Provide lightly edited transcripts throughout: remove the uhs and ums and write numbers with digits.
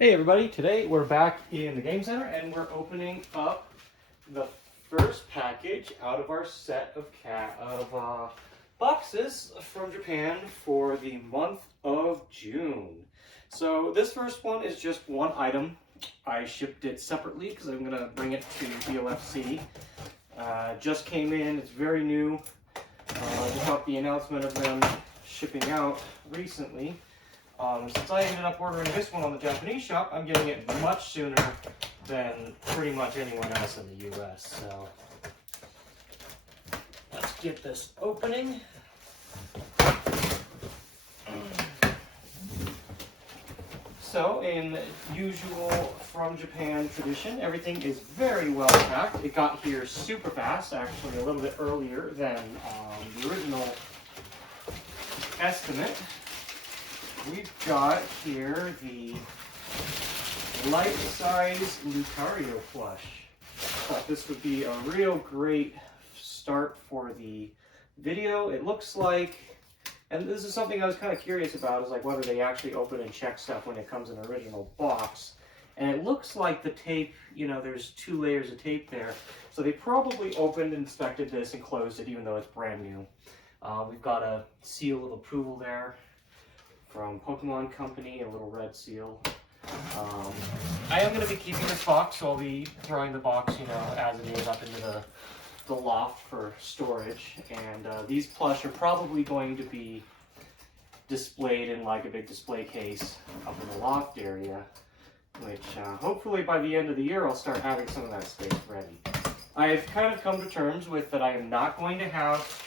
Hey everybody, today we're back in the game center and we're opening up the first package out of our set of boxes from Japan for the month of June. So this first one is just one item. I shipped it separately because I'm going to bring it to BLFC. Just came in, it's very new. Just got the announcement of them shipping out recently. Since I ended up ordering this one on the Japanese shop, I'm getting it much sooner than pretty much anyone else in the US. So let's get this opening. So in usual from Japan tradition, everything is very well packed. It got here super fast, actually a little bit earlier than the original estimate. We've got here the life-size Lucario plush. Thought this would be a real great start for the video. It looks like, and this is something I was kind of curious about, is like whether they actually open and check stuff when it comes in an original box. And it looks like the tape, you know, there's 2 layers of tape there. So they probably opened, inspected this, and closed it, even though it's brand new. We've got a seal of approval there from Pokemon Company, a little red seal. I am going to be keeping this box, so I'll be throwing the box, you know, as it is up into the loft for storage. And these plush are probably going to be displayed in like a big display case up in the loft area, which hopefully by the end of the year I'll start having some of that space ready. I've kind of come to terms with that I am not going to have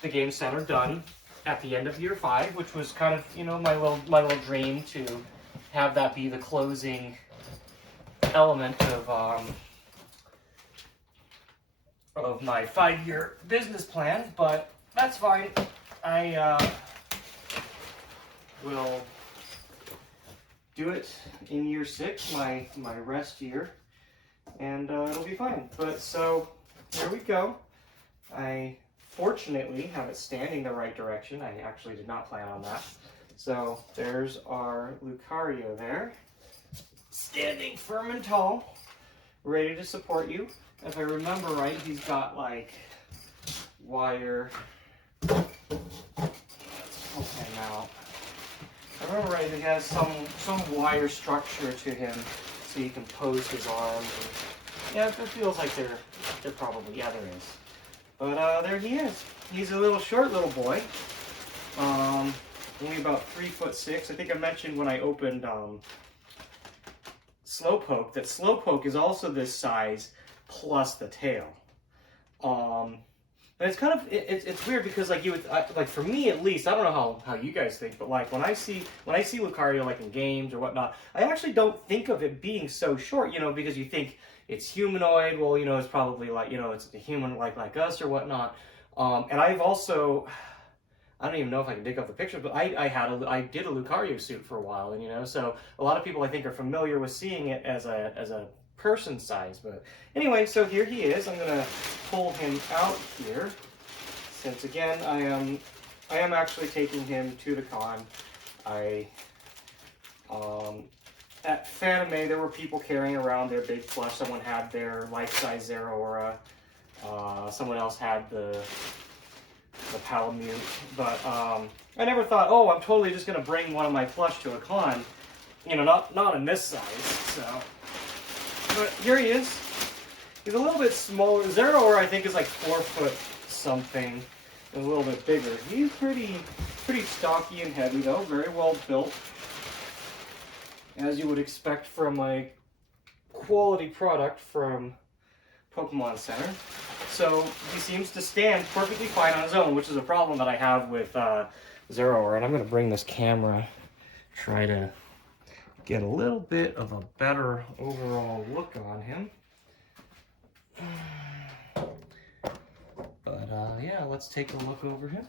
the game center done at the end of year 5, which was kind of, you know, my little dream to have that be the closing element of my 5-year business plan. But that's fine. I will do it in year 6, my rest year, and it'll be fine. But so there we go. I fortunately have it standing the right direction. I actually did not plan on that. So there's our Lucario there, standing firm and tall, ready to support you. If I remember right, he's got like wire. Let's pull him out. If I remember right, he has some wire structure to him so he can pose his arms. And, yeah, it feels like they're probably, yeah, there is. But there he is. He's a little short little boy. Only about 3'6". I think I mentioned when I opened Slowpoke that Slowpoke is also this size plus the tail. And it's kind of it's weird because like you would like, for me at least, I don't know how you guys think, but like when I see Lucario like in games or whatnot, I actually don't think of it being so short, you know, because you think it's humanoid. Well, you know, it's probably like, you know, it's a human like us or whatnot. And I've also, I don't even know if I can dig up the picture, but I did a Lucario suit for a while, and you know, so a lot of people I think are familiar with seeing it as a person size. But anyway, so here he is. I'm gonna pull him out here, since again I am actually taking him to the con. At Fanime, there were people carrying around their big plush. Someone had their life-size Zeraora. Someone else had the Palamute. But I never thought, oh, I'm totally just going to bring one of my plush to a con. You know, not in this size. So, but here he is. He's a little bit smaller. Zeraora, I think, is like 4 foot something. A little bit bigger. He's pretty stocky and heavy, though. Very well built, as you would expect from a quality product from Pokemon Center. So he seems to stand perfectly fine on his own, which is a problem that I have with Zeraora. And I'm going to bring this camera, try to get a little bit of a better overall look on him. But yeah, let's take a look over him.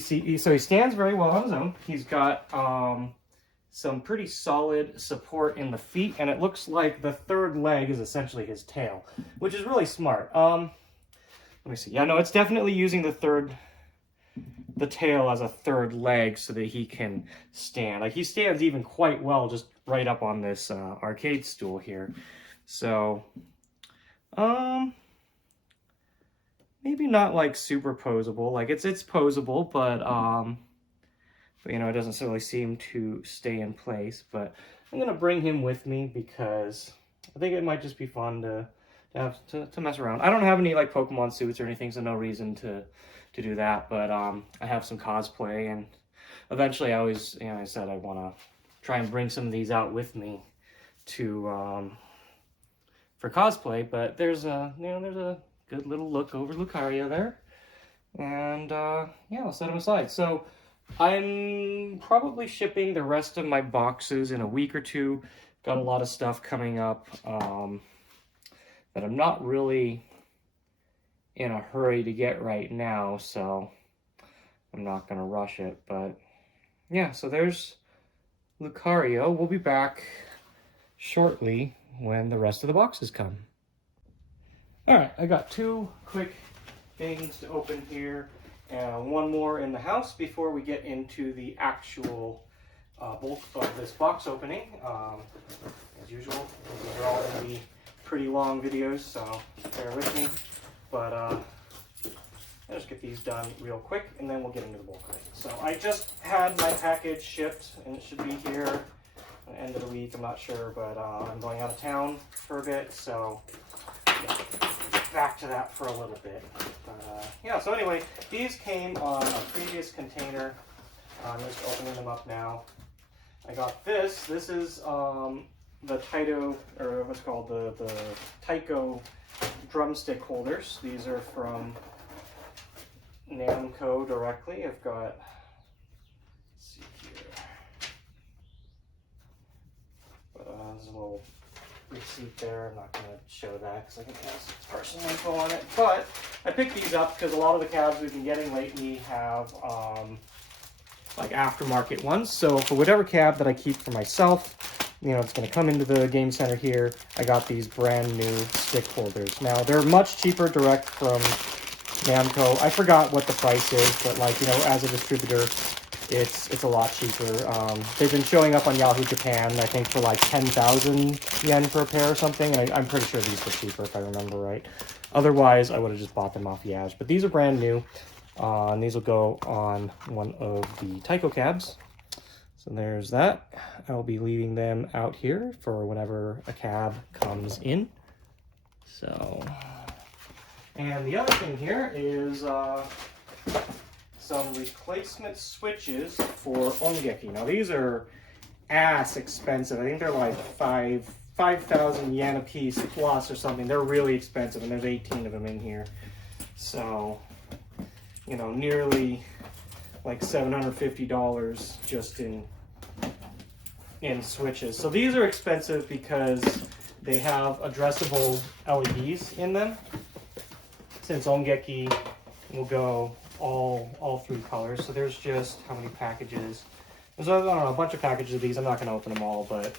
So he stands very well on his own. He's got some pretty solid support in the feet, and it looks like the 3rd leg is essentially his tail, which is really smart. Let me see. Yeah, no, it's definitely using the third the tail as a third leg so that he can stand. Like, he stands even quite well just right up on this arcade stool here. So, maybe not like super posable. Like, it's posable, but you know, it doesn't really seem to stay in place. But I'm gonna bring him with me because I think it might just be fun to mess around. I don't have any like Pokemon suits or anything, so no reason to do that. But I have some cosplay, and eventually I always, you know, I said I want to try and bring some of these out with me to for cosplay. But there's a, you know, there's a good little look over Lucario there, and yeah, I'll set him aside. So I'm probably shipping the rest of my boxes in a week or two. Got a lot of stuff coming up that I'm not really in a hurry to get right now, so I'm not going to rush it. But yeah, so there's Lucario. We'll be back shortly when the rest of the boxes come. Alright, I got two quick things to open here, and one more in the house before we get into the actual bulk of this box opening. As usual, these are all going to be pretty long videos, so bear with me. But I'll just get these done real quick, and then we'll get into the bulk of it. So I just had my package shipped, and it should be here at the end of the week. I'm not sure, but I'm going out of town for a bit, so yeah, back to that for a little bit. But yeah, so anyway, these came on a previous container. I'm just opening them up now. I got this. This is the Taiko, or what's called the Taiko drumstick holders. These are from Namco directly. I've got, let's see here, but there's a little receipt there. I'm not going to show that because I think it has personal info on it. But I picked these up because a lot of the cabs we've been getting lately have like aftermarket ones. So for whatever cab that I keep for myself, you know, it's going to come into the game center here. I got these brand new stick holders. Now, they're much cheaper direct from Namco. I forgot what the price is, but like, you know, as a distributor, it's a lot cheaper. They've been showing up on Yahoo Japan, I think, for like 10,000 yen per pair or something, and I'm pretty sure these were cheaper if I remember right. Otherwise, I would have just bought them off Yash. But these are brand new, and these will go on one of the Taiko cabs. So there's that. I'll be leaving them out here for whenever a cab comes in. So, and the other thing here is some replacement switches for Ongeki. Now these are ass expensive. I think they're like 5,000 yen a piece plus or something. They're really expensive, and there's 18 of them in here. So, you know, nearly like $750 just in switches. So these are expensive because they have addressable LEDs in them. Since Ongeki will go all three colors. So there's just how many packages? There's, I don't know, a bunch of packages of these. I'm not going to open them all, but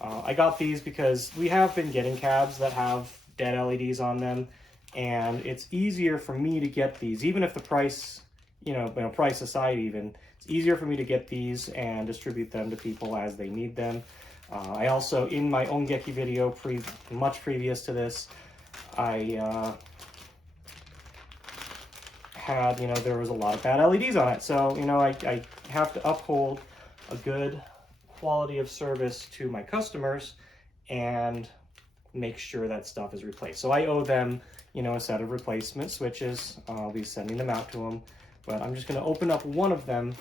I got these because we have been getting cabs that have dead LEDs on them, and it's easier for me to get these, even if the price, you know, price aside even, it's easier for me to get these and distribute them to people as they need them. I also, in my Ongeki video, much previous to this, I had, you know, there was a lot of bad LEDs on it. So, you know, I have to uphold a good quality of service to my customers and make sure that stuff is replaced. So I owe them, you know, a set of replacement switches. I'll be sending them out to them. But I'm just going to open up one of them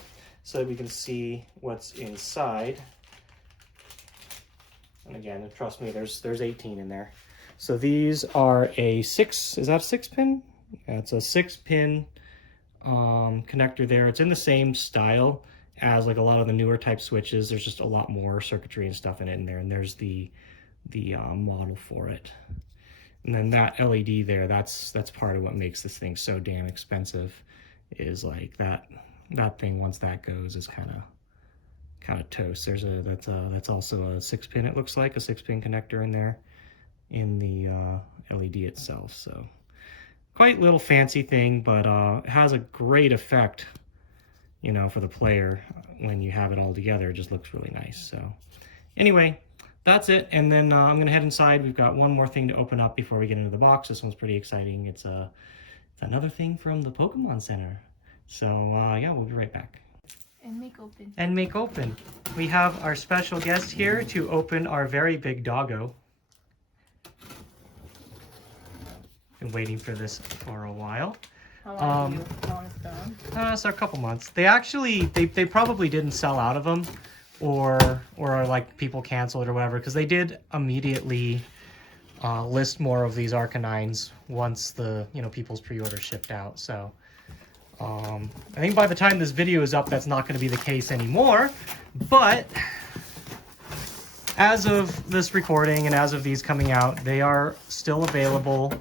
so that we can see what's inside. And again, trust me, there's 18 in there. So these are is that a 6-pin? Yeah, it's a 6-pin connector there. It's in the same style as like a lot of the newer type switches. There's just a lot more circuitry and stuff in there. And there's the model for it. And then that LED there, that's part of what makes this thing so damn expensive. Is like that thing, once that goes, is kind of toast. That's also a 6-pin. It looks like a 6-pin connector in there in the LED itself. So quite little fancy thing, but it has a great effect you know, for the player, when you have it all together, it just looks really nice. So anyway, that's it. And then I'm gonna head inside. We've got one more thing to open up before we get into the box. This one's pretty exciting. It's another thing from the Pokemon Center. So yeah, we'll be right back. And make open. And make open. We have our special guest here to open our very big doggo. Been waiting for this for a while. How long has it been? So a couple months. They actually, they probably didn't sell out of them, or like people canceled or whatever, because they did immediately list more of these Arcanines once the, you know, people's pre-order shipped out. So I think by the time this video is up, that's not going to be the case anymore. But as of this recording and as of these coming out, they are still available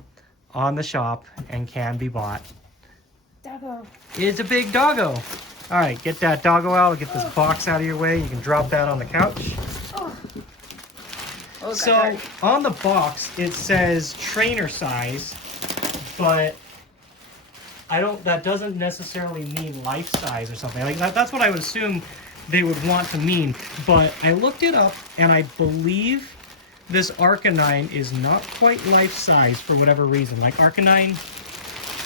on the shop and can be bought. Doggo. It's a big doggo. All right, get that doggo out. I'll get this box out of your way. You can drop that on the couch. Oh, so on the box, it says trainer size, but that doesn't necessarily mean life size or something. Like that's what I would assume they would want to mean. But I looked it up, and I believe this Arcanine is not quite life size for whatever reason. Like Arcanine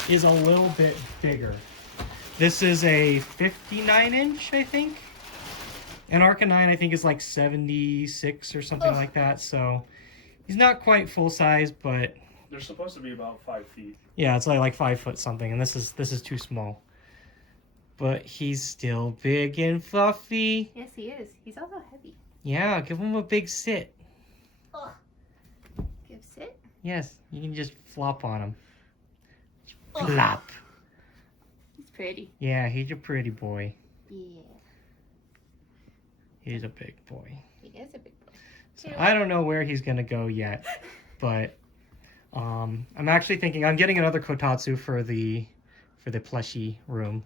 is a little bit bigger. This is a 59-inch, I think. And Arcanine, I think, is like 76 or something like that. So he's not quite full size, but they're supposed to be about 5 feet. Yeah, it's like 5 foot something, and this is too small. But he's still big and fluffy. Yes, he is. He's also heavy. Yeah, give him a big sit. Give sit? Yes, you can just flop on him. Flop. He's pretty. Yeah, he's a pretty boy. Yeah. He's a big boy. He is a big boy. So I don't know where he's gonna go yet, but I'm actually thinking I'm getting another kotatsu for the plushie room,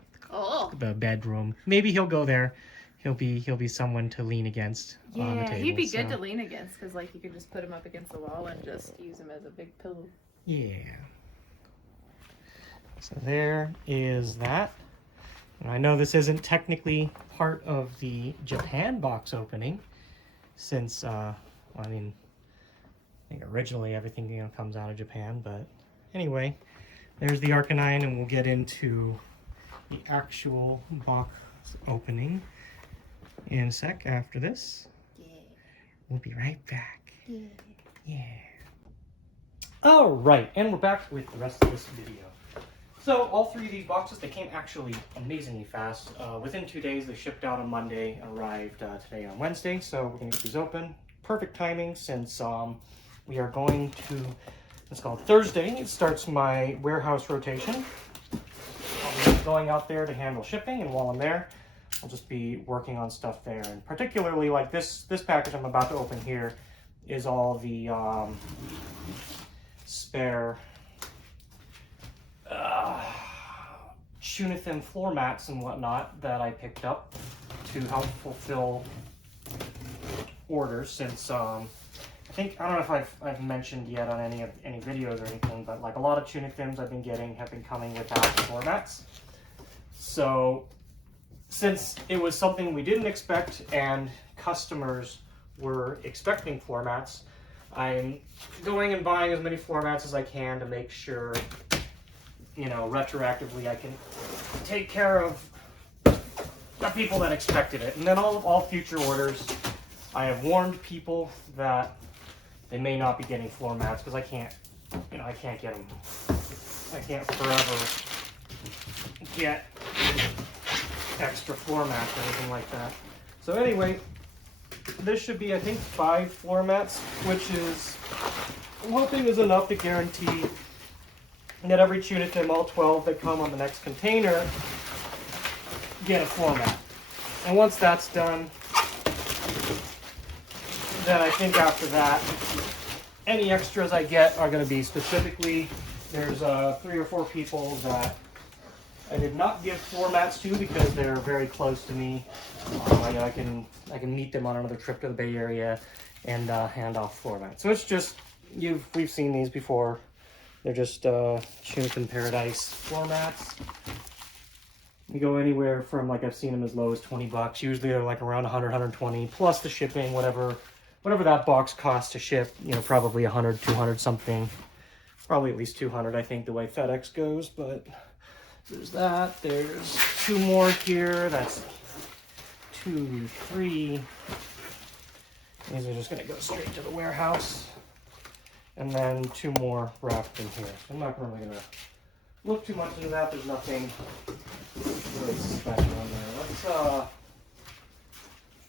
the bedroom. Maybe he'll go there. He'll be someone to lean against on the table. He'd be good to lean against, because like you could just put him up against the wall and just use him as a big pillow. Yeah. So there is that. And I know this isn't technically part of the Japan box opening, since well, I mean, I think originally everything, you know, comes out of Japan. But anyway, there's the Arcanine, and we'll get into the actual box opening in a sec after this. Yeah. We'll be right back. Yeah. Yeah. All right, and we're back with the rest of this video. So all 3 of these boxes, they came actually amazingly fast. Within 2 days, they shipped out on Monday, arrived today on Wednesday. So we're gonna get these open. Perfect timing, since we are going to, it's called Thursday. It starts my warehouse rotation. I'll be going out there to handle shipping, and while I'm there, I'll just be working on stuff there. And particularly like this package I'm about to open here is all the spare CHUNITHM floor mats and whatnot that I picked up to help fulfill orders, since I don't know if I've mentioned yet on any videos or anything, but like a lot of CHUNITHMs I've been getting have been coming without floor mats. So since it was something we didn't expect and customers were expecting floor mats, I'm going and buying as many floor mats as I can to make sure, you know, retroactively I can take care of the people that expected it. And then all future orders, I have warned people that they may not be getting floor mats, because I can't get them. I can't forever get extra floor mats or anything like that. So anyway, this should be, I think, 5 floor mats, which is, I'm hoping is enough to guarantee that every CHUNITHM, all 12 that come on the next container, get a floor mat. And once that's done, then I think after that, any extras I get are going to be specifically, there's 3 or 4 people that I did not give floor mats to because they're very close to me. I can meet them on another trip to the Bay Area and hand off floor mats. So it's just, we've seen these before. They're just CHUNITHM Paradise floor mats. They go anywhere from, like, I've seen them as low as 20 bucks. Usually they're like around 100, 120 plus the shipping, whatever that box costs to ship, you know, probably 100, 200 something. Probably at least 200, I think, the way FedEx goes, but there's that. There's 2 more here. That's 2, 3. These are just going to go straight to the warehouse. And then 2 more wrapped in here. So I'm not really going to look too much into that. There's nothing really special in there. Let's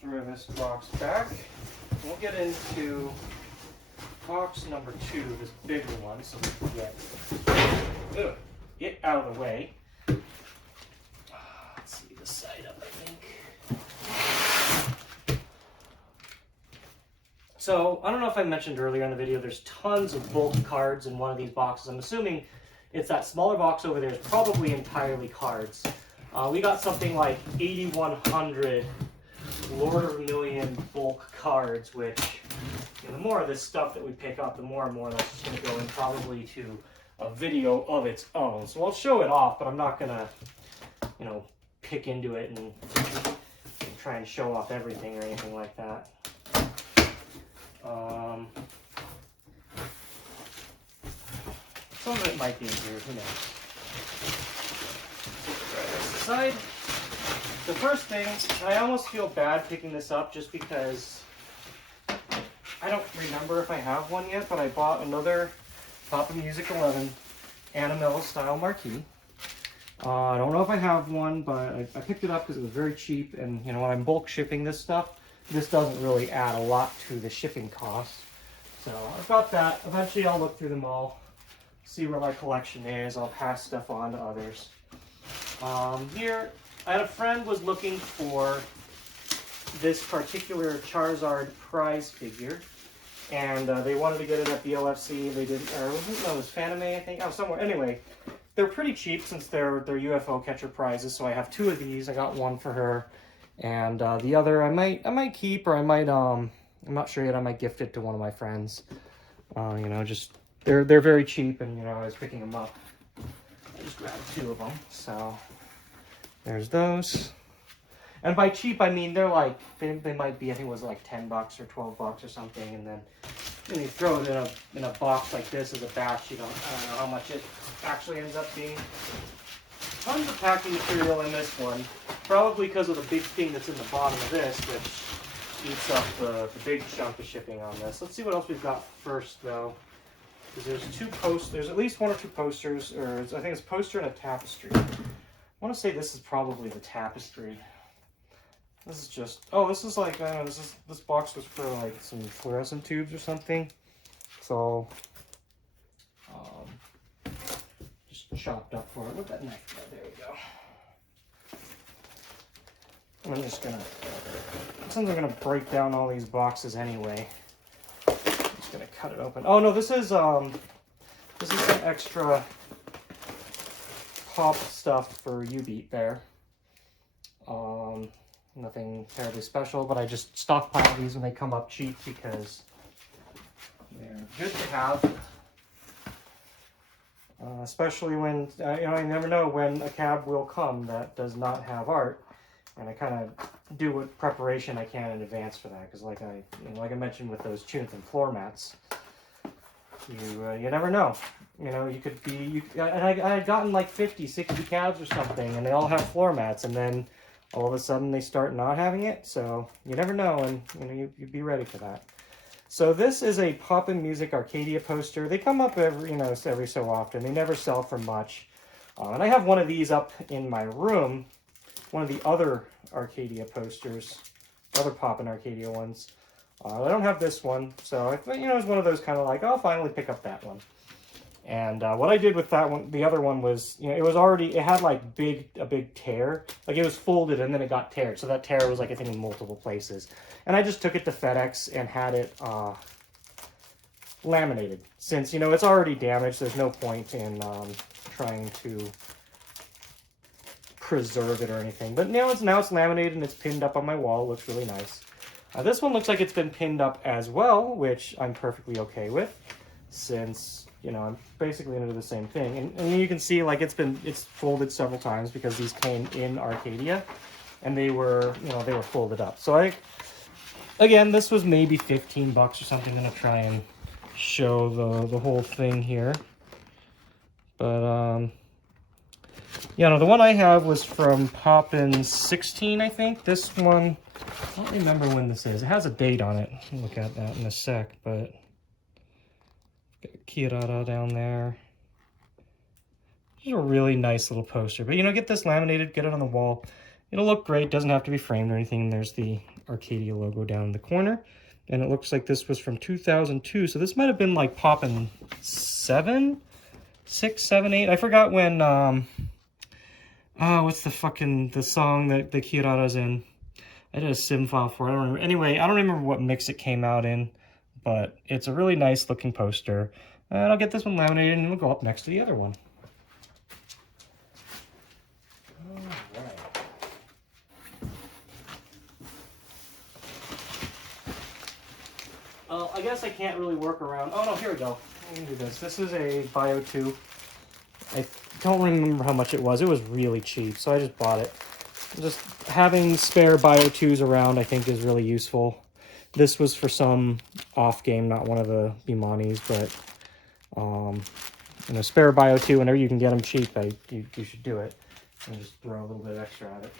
throw this box back. We'll get into box number 2, this bigger one, so we can get it out of the way. Let's see the side up, I think. So, I don't know if I mentioned earlier in the video, there's tons of bulk cards in one of these boxes. I'm assuming it's that smaller box over there is probably entirely cards. We got something like 8,100 Lord of the Million bulk cards, which, you know, the more of this stuff that we pick up, the more and more that's just going to go in probably to a video of its own. So I'll show it off, but I'm not going to, you know, pick into it and try and show off everything or anything like that. Some of it might be in here, who knows. Right this aside. The first thing, I almost feel bad picking this up just because I don't remember if I have one yet, but I bought another Pop of Music 11 Animella style marquee. I don't know if I have one, but I picked it up because it was very cheap, and you know, when I'm bulk shipping this stuff, this doesn't really add a lot to the shipping cost. So I've got that. Eventually I'll look through them all, see where my collection is. I'll pass stuff on to others. Here, I had a friend was looking for this particular Charizard prize figure, and they wanted to get it at the LFC. They didn't, or no, it was Fanime, I think. Oh, somewhere. Anyway, they're pretty cheap since they're UFO catcher prizes. So I have 2 of these. I got one for her, and the other I might keep, or I might I'm not sure yet. I might gift it to one of my friends. You know, just they're very cheap, and you know, I was picking them up. I just grabbed 2 of them. So there's those. And by cheap, I mean they're like, they might be, I think it was like 10 bucks or 12 bucks or something. And then when you throw it in a box like this as a batch, I don't know how much it actually ends up being. Tons of packing material in this one, probably because of the big thing that's in the bottom of this, which eats up the big chunk of shipping on this. Let's see what else we've got first, though. Because there's 2 posters, there's at least 1 or 2 posters, or I think it's a poster and a tapestry. I want to say this is probably the tapestry. This is just, oh, this is like, I don't know, this box was for like some fluorescent tubes or something. So, just chopped up for it. Where'd that knife go? There we go. I'm just gonna, since I'm gonna break down all these boxes anyway, I'm just gonna cut it open. Oh no, this is some extra pop stuff for U-Beat there. Nothing terribly special, but I just stockpile these when they come up cheap because they're good to have. Especially when, you know, I never know when a cab will come that does not have art. And I kind of do what preparation I can in advance for that. Because like I mentioned with those CHUNITHM floor mats, you never know. You know, you could be, and I had gotten like 50, 60 cabs or something, and they all have floor mats, and then all of a sudden they start not having it, so you never know, and you know, you'd be ready for that. So this is a Poppin' Music Arcadia poster. They come up every so often. They never sell for much. And I have one of these up in my room, one of the other Arcadia posters, other Poppin' Arcadia ones. I don't have this one, so I thought, you know, it's one of those kind of like, I'll finally pick up that one. And what I did with that one, the other one was, you know, it had like a big tear. Like it was folded and then it got teared. So that tear was like, I think, in multiple places. And I just took it to FedEx and had it laminated. Since, you know, it's already damaged, there's no point in trying to preserve it or anything. But now it's laminated and it's pinned up on my wall. It looks really nice. This one looks like it's been pinned up as well, which I'm perfectly okay with. Since, you know, I'm basically gonna do the same thing. And you can see like it's folded several times because these came in Arcadia and they were, you know, they were folded up. So again, this was maybe 15 bucks or something. I'm gonna try and show the whole thing here. But yeah, no, the one I have was from Poppins 16, I think. This one, I don't remember when this is. It has a date on it. I'll look at that in a sec, but Kirara down there. Just a really nice little poster. But, you know, get this laminated, get it on the wall. It'll look great. Doesn't have to be framed or anything. There's the Arcadia logo down in the corner. And it looks like this was from 2002. So this might have been like Poppin 7, 6, 7, 8. I forgot when, what's the song that the Kirara's in? I did a sim file for it. I don't remember. Anyway, I don't remember what mix it came out in, but it's a really nice looking poster. And I'll get this one laminated and it'll go up next to the other one. I guess I can't really work around. Oh no, here we go. Let me do this. This is a Bio 2. I don't remember how much it was. It was really cheap, so I just bought it. Just having spare Bio 2s around, I think, is really useful. This was for some off game, not one of the Bimanis, but you know, spare Bio 2 whenever you can get them cheap, you should do it. And just throw a little bit extra at it.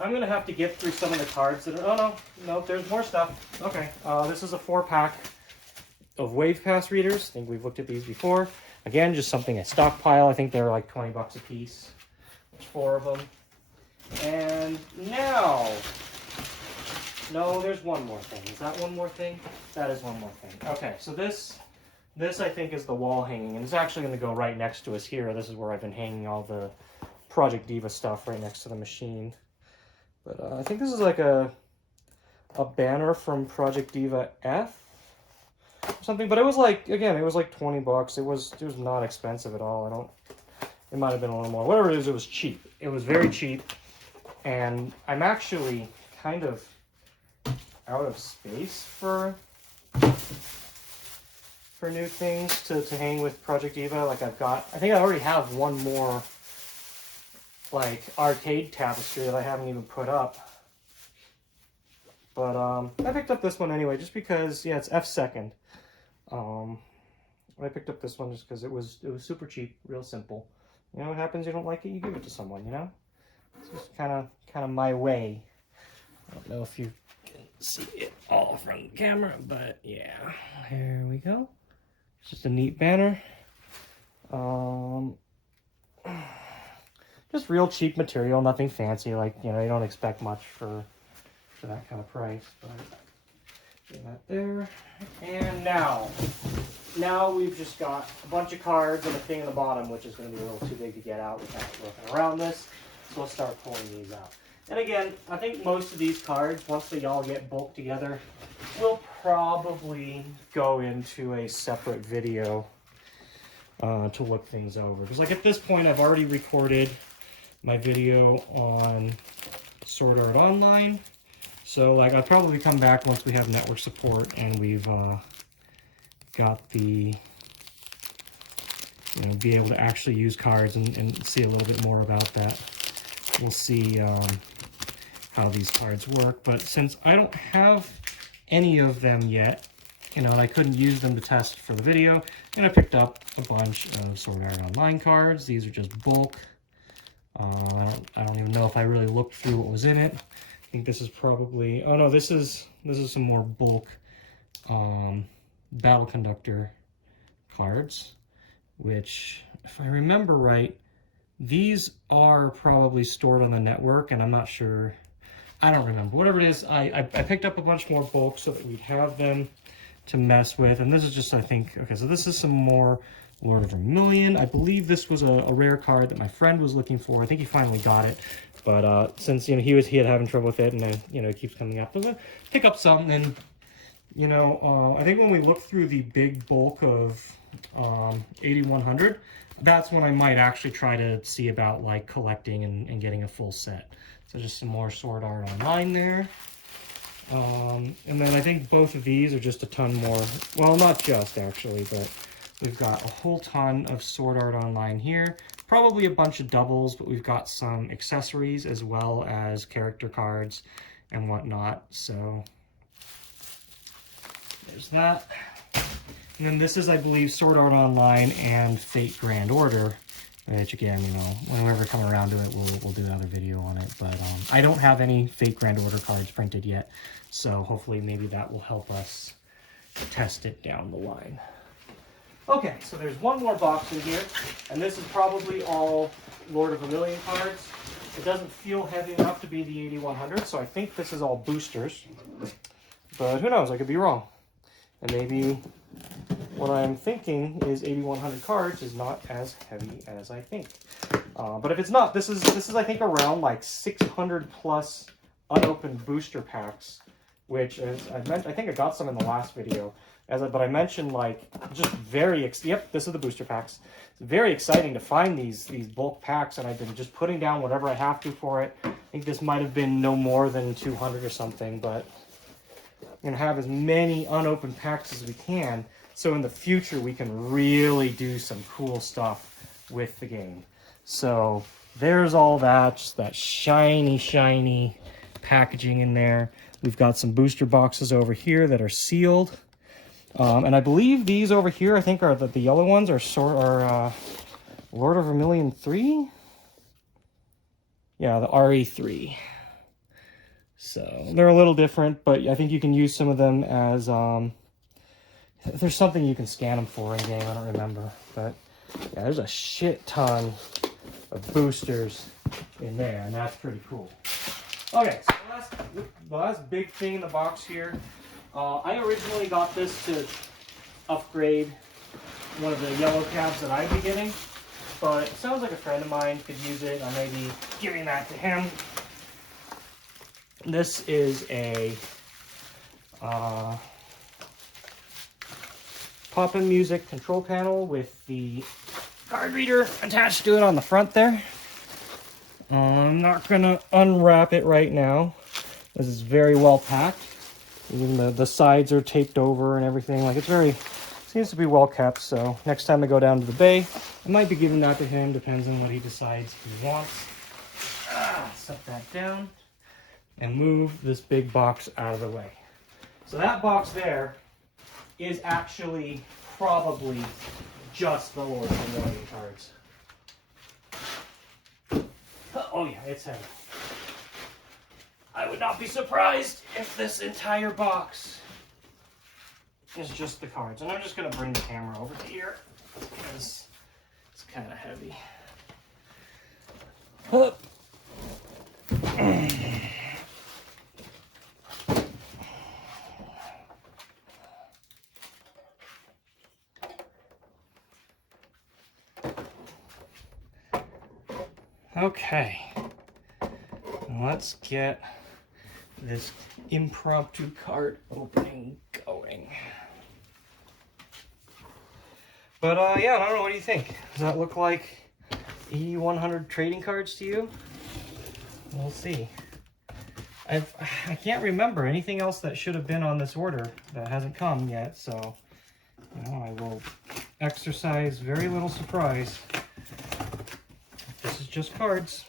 I'm going to have to get through some of the cards that are... Oh, no, there's more stuff. Okay, this is a 4-pack of Wave Pass readers. I think we've looked at these before. Again, just something I stockpile. I think they're like 20 bucks a piece. There's 4 of them. And now... No, there's one more thing. Is that one more thing? That is one more thing. Okay, so this I think is the wall hanging. And it's actually going to go right next to us here. This is where I've been hanging all the Project Diva stuff right next to the machine. But I think this is like a banner from Project Diva F or something. But it was like, again, it was like 20 bucks. It was not expensive at all. It might have been a little more. Whatever it is, it was cheap. It was very cheap. And I'm actually kind of out of space for new things to hang with Project Diva. Like I think I already have one more like arcade tapestry that I haven't even put up. But I picked up this one anyway, just because, yeah, it's F2nd. I picked up this one just because it was super cheap, real simple. You know what happens? You don't like it, you give it to someone, you know? It's just kind of my way. I don't know if you can see it all from the camera, but yeah, here we go. It's just a neat banner. Just real cheap material, nothing fancy. Like, you know, you don't expect much for that kind of price. But get that there. And now we've just got a bunch of cards and a thing in the bottom, which is going to be a little too big to get out without working around this. So we'll start pulling these out. And again, I think most of these cards, once they all get bulked together, will probably go into a separate video to look things over. Because like at this point, I've already recorded my video on Sword Art Online. So like I'll probably come back once we have network support and we've got the, you know, be able to actually use cards and see a little bit more about that. We'll see how these cards work. But since I don't have any of them yet, you know, and I couldn't use them to test for the video, and I picked up a bunch of Sword Art Online cards. These are just bulk. I don't even know if I really looked through what was in it. I think this is probably, oh no, this is some more bulk Battle Conductor cards, which, if I remember right, these are probably stored on the network, and I'm not sure, I don't remember. Whatever it is, I picked up a bunch more bulk so that we'd have them to mess with. And this is just, I think, okay, so this is some more Lord of Vermilion. I believe this was a rare card that my friend was looking for. I think he finally got it. But since, you know, he had having trouble with it, and you know, it keeps coming up, I'm gonna pick up something. And you know, I think when we look through the big bulk of 8100, that's when I might actually try to see about like collecting and getting a full set. So just some more Sword Art Online there. And then I think both of these are just a ton more, well, not just actually, but We've got a whole ton of Sword Art Online here. Probably a bunch of doubles, but we've got some accessories as well as character cards and whatnot. So there's that. And then this is, I believe, Sword Art Online and Fate Grand Order, which again, you know, when we ever come around to it, we'll do another video on it. But I don't have any Fate Grand Order cards printed yet, so hopefully maybe that will help us test it down the line. Okay, so there's one more box in here, and this is probably all Lord of Vermilion cards. It doesn't feel heavy enough to be the 8100, so I think this is all boosters. But who knows, I could be wrong. And maybe what I'm thinking is 8100 cards is not as heavy as I think. But if it's not, this is I think around like 600 plus unopened booster packs, which is, I think I got some in the last video. But I mentioned, like, just yep, this is the booster packs. It's very exciting to find these bulk packs, and I've been just putting down whatever I have to for it. I think this might have been no more than 200 or something, but we're going to have as many unopened packs as we can, so in the future we can really do some cool stuff with the game. So there's all that, just that shiny, shiny packaging in there. We've got some booster boxes over here that are sealed. And I believe these over here, I think, are the yellow ones are Lord of Vermilion 3? Yeah, the RE3. So they're a little different, but I think you can use some of them as, there's something you can scan them for in game, I don't remember. But yeah, there's a shit ton of boosters in there, and that's pretty cool. Okay, so the last big thing in the box here. I originally got this to upgrade one of the yellow cabs that I'd be getting, but it sounds like a friend of mine could use it. I may be giving that to him. This is a pop-in music control panel with the card reader attached to it on the front there. I'm not going to unwrap it right now. This is very well packed. Even the sides are taped over and everything. Like, seems to be well kept. So next time I go down to the bay, I might be giving that to him. Depends on what he decides he wants. Set that down and move this big box out of the way. So that box there is actually probably just the Lord of Vermilion cards. Oh yeah, it's heavy. I would not be surprised if this entire box is just the cards. And I'm just going to bring the camera over to here because it's kind of heavy. Okay. Let's get this impromptu card opening going. But yeah, I don't know, what do you think? Does that look like 8100 trading cards to you? We'll see. I can't remember anything else that should have been on this order that hasn't come yet, so you know, I will exercise very little surprise. This is just cards.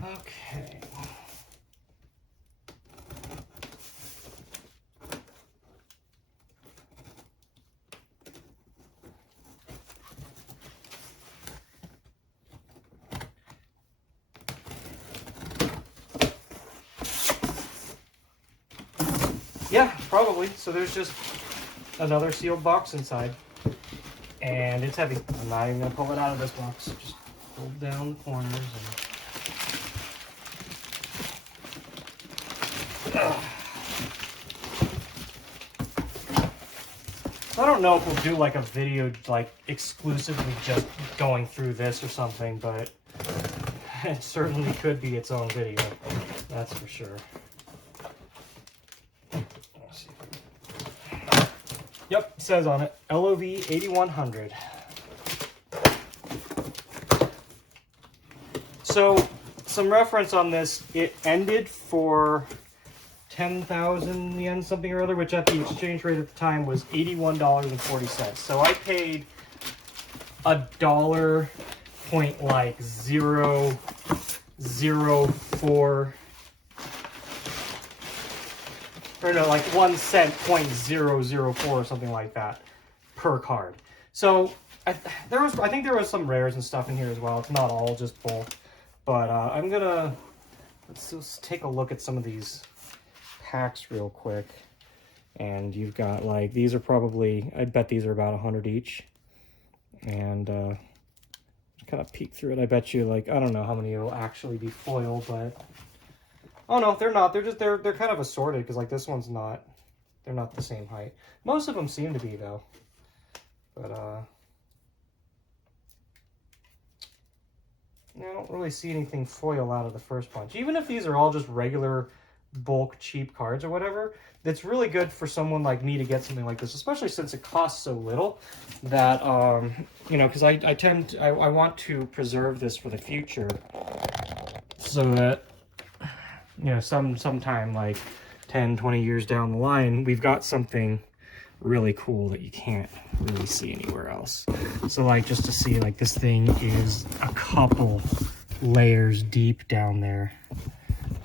Okay. Yeah, probably. So there's just another sealed box inside. And it's heavy. I'm not even going to pull it out of this box. Just pull down the corners and... I don't know if we'll do like a video like exclusively just going through this or something, but it certainly could be its own video. That's for sure. Let's see. Yep, it says on it LOV 8100. So some reference on this, it ended for 10,000 yen something or other, which at the exchange rate at the time was $81.40. So I paid $0.004, or no, like 1 cent, 0.004 or something like that per card. So I think there was some rares and stuff in here as well. It's not all just bulk, but let's just take a look at some of these packs real quick. And you've got like, these are probably, I bet these are about 100 each. And kind of peek through it. I bet you, like, I don't know how many will actually be foil, but oh no, they're not. They're kind of assorted, because like this one's not, they're not the same height. Most of them seem to be though. But I don't really see anything foil out of the first bunch. Even if these are all just regular bulk cheap cards or whatever, it's really good for someone like me to get something like this, especially since it costs so little that, you know, because I want to preserve this for the future so that, you know, sometime like 10, 20 years down the line, we've got something really cool that you can't really see anywhere else. So like, just to see, like, this thing is a couple layers deep down there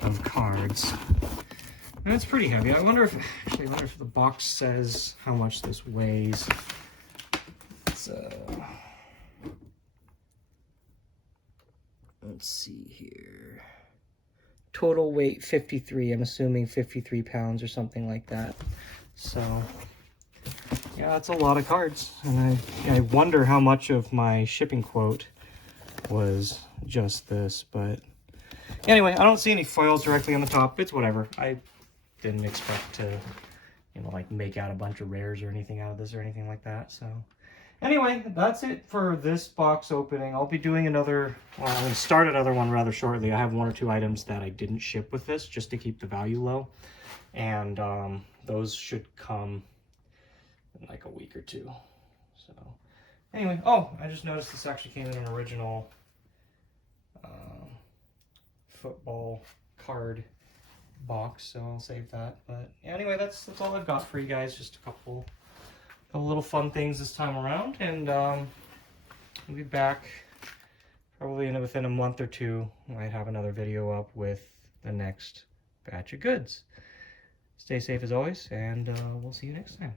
of cards. And it's pretty heavy. I wonder if the box says how much this weighs. So let's see here. Total weight 53. I'm assuming 53 pounds or something like that. So yeah, that's a lot of cards. And I wonder how much of my shipping quote was just this. But anyway, I don't see any foils directly on the top. It's whatever. I didn't expect to, you know, like make out a bunch of rares or anything out of this or anything like that. So anyway, that's it for this box opening. I'll be doing another, well, I'm going to start another one rather shortly. I have 1 or 2 items that I didn't ship with this just to keep the value low. And those should come in like a week or 2. So anyway, oh, I just noticed this actually came in an original football card box, so I'll save that. But anyway, that's all I've got for you guys. Just a couple little fun things this time around, and we'll be back probably within a month or 2. I might have another video up with the next batch of goods. Stay safe as always, and we'll see you next time.